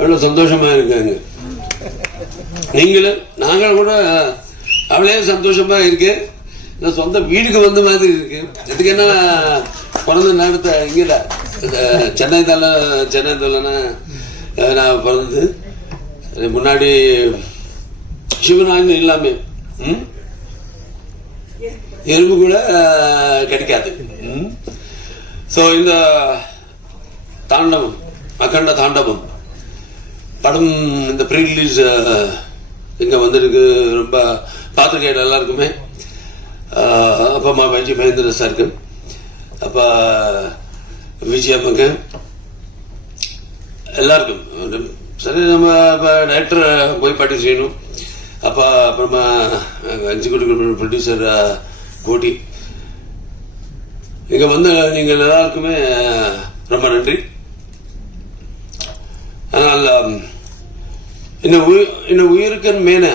எவ்வளோ சந்தோஷமாக இருக்காங்க. நீங்களும் நாங்களும் கூட அவளே சந்தோஷமாக இருக்கு. இந்த சொந்த வீட்டுக்கு வந்த மாதிரி இருக்கு. இதுக்கு என்ன பிறந்த நேரத்தை இங்கே சென்னை தலை சென்னை தலனா நான் பிறந்தது. முன்னாடி சிவநாயன் இல்லாமே எறும்பு கூட கிடைக்காது. ஸோ இந்த தாண்டவம் அகண்ட தாண்டவம். படம் இந்த ப்ரீ ரிலீஸ் இங்கே வந்திருக்கு. ரொம்ப பார்த்துருக்கேன் எல்லாருக்குமே அப்போ அப்பா அம்மா வஞ்சி மகேந்திர சாருக்கு அப்பா விஜயம்மாக்கு எல்லாருக்கும். சரி நம்ம இப்போ டைரக்டர் போய் பாட்டி செய்யணும். அப்பா அப்புறமா எக்ஸிக்யூட்டிவ் ப்ரொடியூசர் கோட்டி இங்கே வந்து நீங்கள் எல்லாருக்குமே ரொம்ப நன்றி. ஆனால் இந்த உயிர் இந்த உயிருக்கன் மேன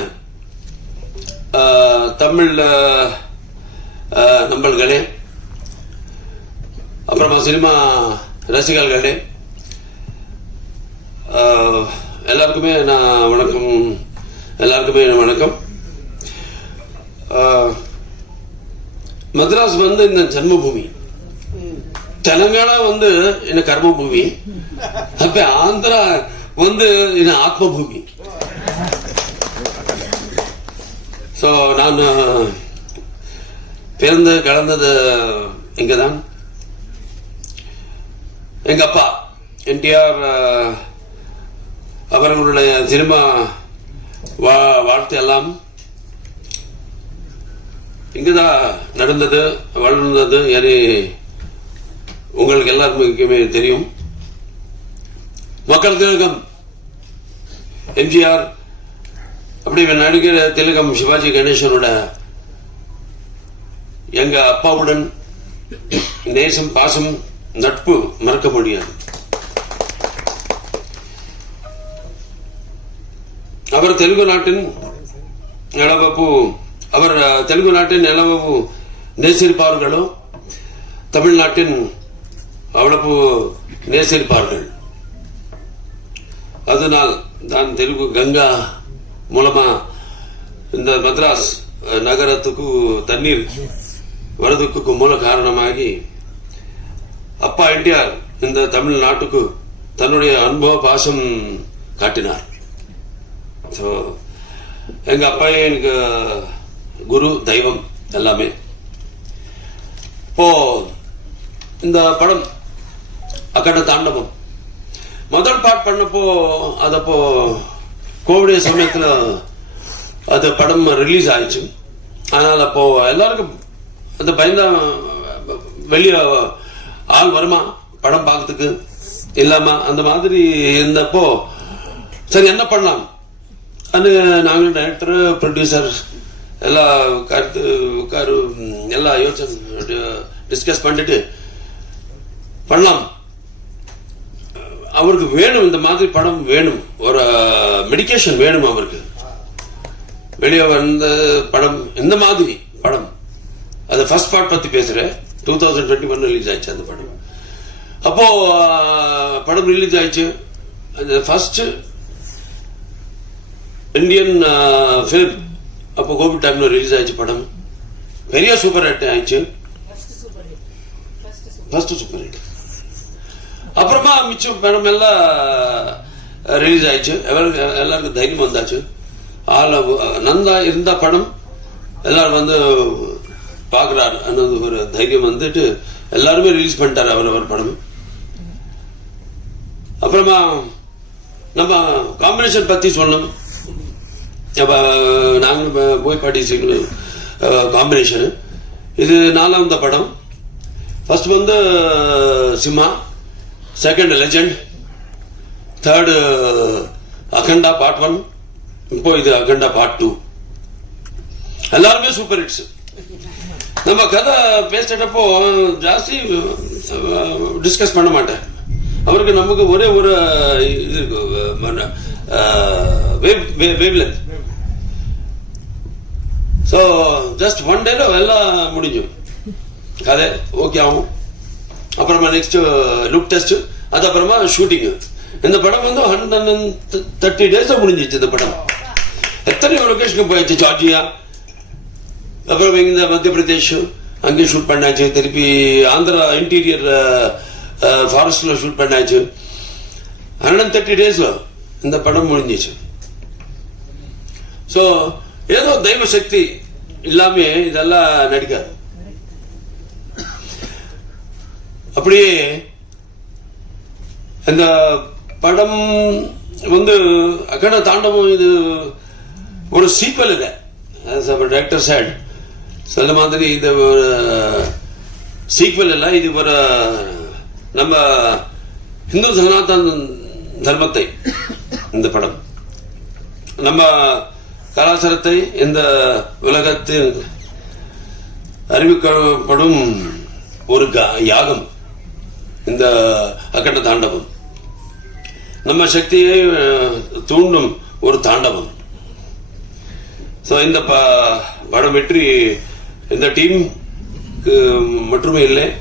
தமிழ் நம்மள்களே அப்புறமா சினிமா ரசிகர்களே எல்லாருக்குமே நான் வணக்கம் எல்லாருக்குமே வணக்கம். ஆஹ், வந்து இந்த ஜன்மபூமி. தெலுங்கானா வந்து என்ன கர்மபூமி. அப்ப ஆந்திரா வந்து என்ன ஆத்மபூமி. ஸோ நான் பிறந்து கலந்தது இங்கதான். எங்கள் அப்பா என்டிஆர் அவர்களுடைய சினிமா வா வாழ்த்து எல்லாம் இங்கே தான் நடந்தது வளர்ந்தது என உங்களுக்கு எல்லாருக்குமே தெரியும். மக்கள் திலகம் எம்ஜிஆர் அப்படி நடிகர் திலகம் சிவாஜி கணேசனோட எங்க அப்பாவுடன் நேசம் பாசம் நட்பு மறக்க முடியாது. அவர் தெலுங்கு நாட்டின் நிலவப்பு அவர் தெலுங்கு நாட்டின் நிலவப்பு நேசிருப்பார்களோ தமிழ்நாட்டின் அவ்வளவு நேசிருப்பார்கள் அதனால் தான் தெலுங்கு கங்கா மூலமா இந்த மத்ராஸ் நகரத்துக்கு தண்ணீர் வரதுக்கு மூல காரணமாகி அப்பா என்டிஆர் இந்த தமிழ்நாட்டுக்கு தன்னுடைய அனுபவ பாசம் காட்டினார். ஸோ எங்க அப்பா எனக்கு குரு தெய்வம் எல்லாமே. இப்போ இந்த படம் அக்கட தாண்டவம். முதல் பாட் பண்ணப்போ அதப்போ கோவிடே சமயத்தில் அது படம் ரிலீஸ் ஆயிடுச்சு. அதனால் அப்போ எல்லாருக்கும் அந்த பயந்தா வெளியே ஆள் வருமா? படம் பார்க்கறதுக்கு இல்லாமா அந்த மாதிரி இருந்தப்போ சரி என்ன பண்ணலாம்? அது நாங்கள் டைரக்டர் ப்ரொடியூசர் எல்லா கருத்து உட்காரு எல்லாம் யோசனை டிஸ்கஸ் பண்ணிட்டு பண்ணலாம். அவருக்கு வேணும் இந்த மாதிரி படம் வேணும். ஒரு மெடிகேஷன் வேணும் அவருக்கு. வெளியே வந்த படம் இந்த மாதிரி படம் அது ஃபர்ஸ்ட் பார்ட் பத்தி பேசுறேன். Two thousand twenty one release ஆயிடுச்சு அந்த படம். அப்போ ஆஹ், படம் ரிலீஸ் ஆயிடுச்சு. அந்த ஃபர்ஸ்ட் இந்தியன் ஃபிலிம் அப்போ கோவிட் டைம்ல ரிலீஸ் ஆயிடுச்சு படம். பெரிய சூப்பர் ஹிட் ஆயிடுச்சு. ஃபர்ஸ்ட் சூப்பர் ஹிட் எல்லாம் மிச்சம் படம் எல்லாம் ரிலீஸ் ஆயிடுச்சு எவருக்கு எல்லாருக்கும் தைரியம் வந்தாச்சு ஆள நந்தா இருந்தால் படம் எல்லாரும் வந்து பார்க்குறாரு அண்ணன் ஒரு தைரியம் வந்துட்டு எல்லாருமே ரிலீஸ் பண்ணிட்டார் அவர் அவர் படம் அப்புறமா நம்ம காம்பினேஷன் பற்றி சொன்னோம் அப்போ நாங்களும் போய் பாட்டி காம்பினேஷனு இது நாலாவது படம் ஃபஸ்ட் வந்து Simha second Legend third Akhanda part one இப்போ இது அகண்டா பார்ட் டூ எல்லாருமே சூப்பர் ஹிட்ஸ் நம்ம கதை பேசிட்டப்போ ஜாஸ்தி டிஸ்கஸ் பண்ண மாட்டேன். அவருக்கு நமக்கு ஒரே ஒரு இது இருக்கு ஸோ ஜஸ்ட் ஒன் டேல எல்லாம் முடிஞ்சும். கதை ஓகே ஆகும். அப்புறமா நெக்ஸ்ட் லுக் டெஸ்ட் அது அப்புறமா ஷூட்டிங் இந்த படம் வந்து ஹண்ட்ரட் அண்ட் தேர்ட்டி டேஸ் முடிஞ்சிச்சு இந்த படம். எத்தனையோ லொகேஷனுக்கு போயிடுச்சு ஜார்ஜியா. அப்புறம் இந்த மத்திய பிரதேஷ் அங்கேயும் ஷூட் பண்ணாச்சு. திருப்பி ஆந்திரா இன்டீரியர் ஃபாரஸ்ட்ல ஷூட் பண்ணாச்சு. ஹண்ட்ரட் தேர்ட்டி டேஸ்ல இந்த படம் முடிஞ்சிச்சு. ஸோ ஏதோ தெய்வ சக்தி இல்லாமல் இதெல்லாம் நடிக்காது. அப்படியே அந்த படம் வந்து அக்கட தாண்டவம் இது ஒரு சீக்வல் இது. டேரக்டர் சேட் சொல்ல மாதிரி இது ஒரு சீக்வல் இல்லை. இது ஒரு நம்ம இந்து சனாதன தர்மத்தை இந்த படம். நம்ம கலாச்சாரத்தை இந்த உலகத்தில் அறிவிக்கப்படும் ஒரு யாகம். இந்த அக்கண்ட தாண்டவம். நம்ம சக்தியை தூண்டும் ஒரு தாண்டவம். ஸோ இந்த ப- படம் வெற்றி இந்த டீம் மட்டுமே இல்லை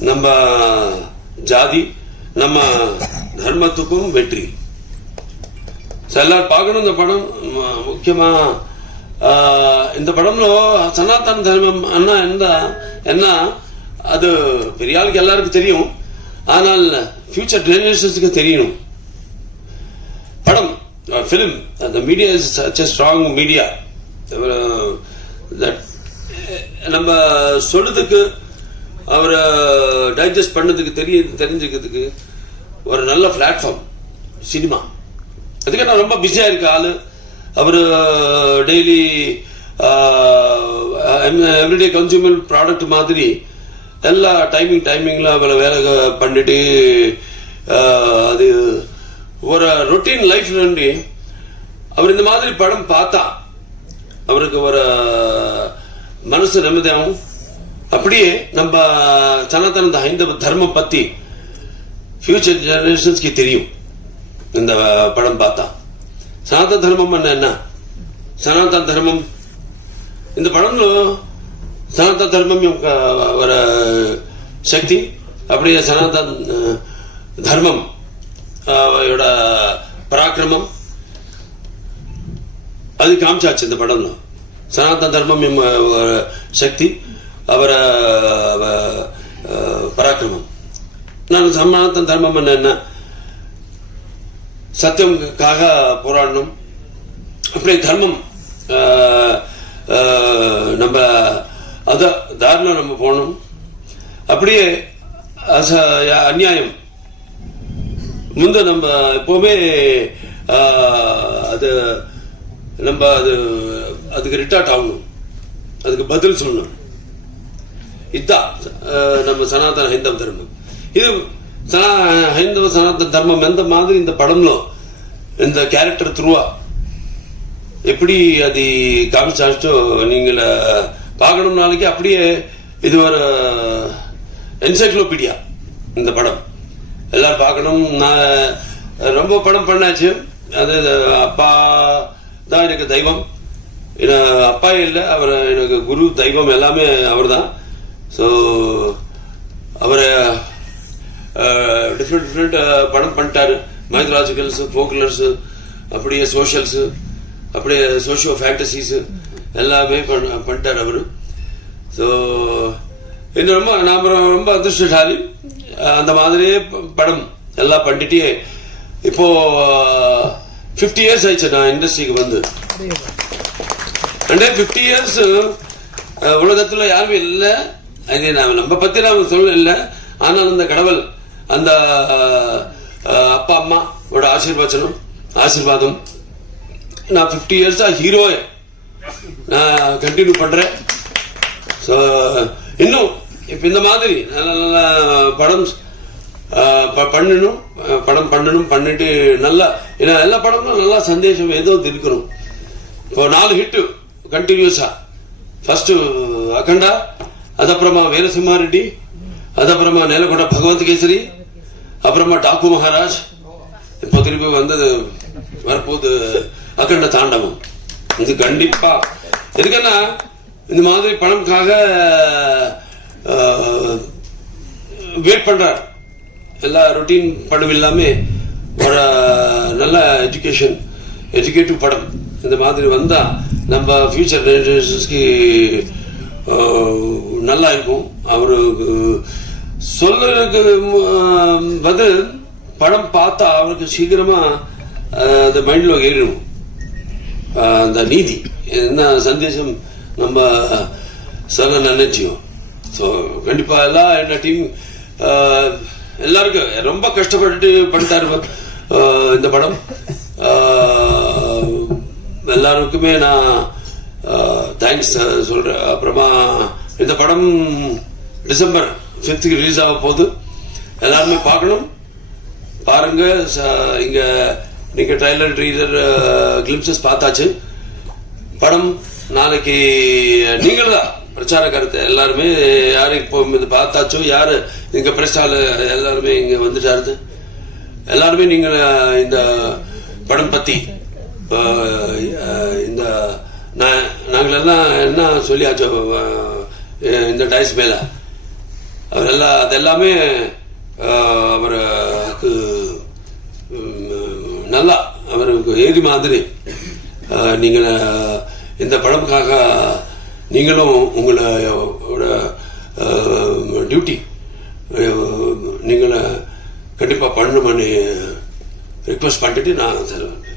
நம்ம ஜாதி நம்ம தர்மத்துக்கும் வெற்றி. ஸோ எல்லாரும் பார்க்கணும் இந்த படம். முக்கியமாக முக்கியமா இந்த படம்లో சனாதன தர்மம் அண்ணா என்ன என்ன அது பெரிய ஆளுக்கு எல்லாருக்கும் தெரியும். ஆனால் ஃபியூச்சர் ஜெனரேஷன்ஸுக்கு தெரியணும். படம் ஃபிலிம் அந்த media is such strong media that நம்ம சொல்றதுக்கு அவரை டைஜஸ்ட் பண்ணதுக்கு தெரிய தெரிஞ்சுக்கிறதுக்கு ஒரு நல்ல பிளாட்ஃபார்ம் சினிமா அதுக்கு நான் ரொம்ப பிஸியாக இருக்க ஆள். அவர் டெய்லி எவ்ரிடே கன்சியூமர் ப்ராடக்ட் மாதிரி எல்லா டைமிங் டைமிங்ல அவரை வேலை பண்ணிட்டு ஆஹ், அது ஒரு ரொட்டீன் லைஃப் నుండి அவர் இந்த மாதிரி படம் பார்த்தா அவருக்கு ஒரு மனசு நிம்மதியாகும் அப்படியே நம்ம சனாதன ஹைந்தவ தர்மம் பத்தி ஃபியூச்சர் ஜெனரேஷன்ஸ்க்கு தெரியும் இந்த படம் பார்த்தா సనాతన ధర్మం అన్న అన్న సనాతన ధర్మం இந்த படம்ல சனாதன தர்மம் యొక్క ஒரு சக்தி அப்படியே சனாதன் தர்மம் அவையோட பராக்கிரமம். அது காமிச்சாச்சு இந்த படம்ல சனாதன தர்மம் எம் சக்தி அவர பராக்கிரமம். நான் சனாதன தர்மம் என்ன சத்தியம்காக போராடணும். அப்படியே தர்மம் நம்ம அத தாரில நம்ம போகணும் அப்படியே அநியாயம் முந்த நம்ம எப்போவுமே அது நம்ம அது அதுக்கு ரிட்டார்ட் ஆகணும். அதுக்கு பதில் சொல்லணும். இதுதான் நம்ம சனாதன ஹைந்தவ தர்மம். இது சனா ஹைந்தவ சனாதன தர்மம் எந்த மாதிரி இந்த படம்లో இந்த கேரக்டர் த்ரூவா எப்படி அது காமிச்சாச்சோ நீங்கள் பார்க்கணும் நாளைக்கு அப்படியே இது ஒரு என்சைக்ளோபீடியா இந்த படம். எல்லாம் பார்க்கணும். நான் ரொம்ப படம் பண்ணாச்சு. அது அப்பா தான் எனக்கு தெய்வம். அப்பா இல்லை. அவர் எனக்கு குரு தெய்வம் எல்லாமே அவர் தான் ஸோ அவரை டிஃப்ரெண்ட் டிஃப்ரெண்ட் படம் பண்ணிட்டாரு. மைத்ராஜிக்கல்ஸ் ஃபோக்குலர்ஸு அப்படியே சோஷியல்ஸு அப்படியே சோஷியோ ஃபேண்டசிஸு எல்லாமே பண்ண பண்ணிட்டார் அவர். ஸோ இன்னும் ரொம்ப நாம் ரொம்ப அதிர்ஷ்டசாலி. அந்த மாதிரியே படம் எல்லாம் பண்ணிட்டே இப்போ ஃபிஃப்டி இயர்ஸ் ஆயிடுச்சு நான் இண்டஸ்ட்ரிக்கு வந்து. அண்டே ஃபிஃப்டி இயர்ஸ் உலகத்தில் யாருமே இல்லை. அது நான் நம்ம பற்றி நான் சொல்ல இல்லை. ஆனால் அந்த கடவுள் அந்த அப்பா அம்மா ஓட ஆசீர்வச்சனம் ஆசீர்வாதம். நான் ஃபிஃப்டி இயர்ஸாக ஹீரோயை நான் கண்டினியூ பண்ணுறேன் ஸோ இன்னும் இப்போ இந்த மாதிரி நல்ல நல்ல படம் பண்ணணும் படம் பண்ணணும் பண்ணிட்டு நல்லா ஏன்னா எல்லா படமும் நல்லா சந்தேஷம் ஏதோ இருக்கணும் இப்போ நாலு ஹிட்டு கண்டினியூஸாக ஃபஸ்ட்டு அகண்டா அதுக்கப்புறமா வீரசிம்மா ரெட்டி அதுக்கப்புறமா நேலகொண்ட பகவந்த் கேசரி அப்புறமா டாக்கு மகாராஜ். இப்போ திருப்பி வந்தது வரப்போது அகண்ட தாண்டவம். இது கண்டிப்பாக எதுக்குன்னா இந்த மாதிரி பணம்காக வெயிட் பண்ணுறார் எல்லா ரொட்டீன் படம் இல்லாமல் ஒரு நல்ல எஜுகேஷன் எஜுகேட்டிவ் படம் இந்த மாதிரி வந்தால் நம்ம ஃபியூச்சர் ஜெனரேஷன்ஸ்க்கு நல்லா இருக்கும். அவருக்கு சொல்றதுக்கு பதில் படம் பார்த்தா அவருக்கு சீக்கிரமாக அந்த மைண்டில் ஏறிடும். அந்த நீதி. என்ன சந்தேசம் நம்ம சொல்ல நினைச்சியும் ஸோ கண்டிப்பாக எல்லாம் என்ன டீம் எல்லாருக்கும் ரொம்ப கஷ்டப்பட்டு பண்ணிட்டாரு இந்த படம். எல்லாருக்குமே நான் தேங்க்ஸ் சொல்கிறேன் அப்புறமா இந்த படம் டிசம்பர் ஃபிஃப்த்துக்கு ரிலீஸ் ஆக போகுது. எல்லாருமே பார்க்கணும். பாருங்க இங்கே நீங்கள் ட்ரைலர் ட்ரீலர் கிளிம்சஸ் பார்த்தாச்சு. படம் நாளைக்கு நீங்கள் தான். பிரச்சார கருத்து எல்லாருமே யாரு இப்போ இது பார்த்தாச்சோ யாரு? இங்க பிரச்சார எல்லாருமே இங்க வந்துட்டாரு எல்லாருமே நீங்க இந்த படம் பத்தி இந்த நா- நாங்களெல்லாம் என்ன சொல்லியாச்சோ இந்த டைஸ் மேல. அவர் எல்லாம் அதெல்லாமே ஆஹ், அவருக்கு நல்லா அவருக்கு ஏறி மாதிரி. நீங்கள் இந்த படமுக்காக நீங்களும் உங்களோட டியூட்டி நீங்கள கண்டிப்பாக பண்ணணும்னு ரிக்வஸ்ட் பண்ணிட்டு நான் சொல்லுவேன்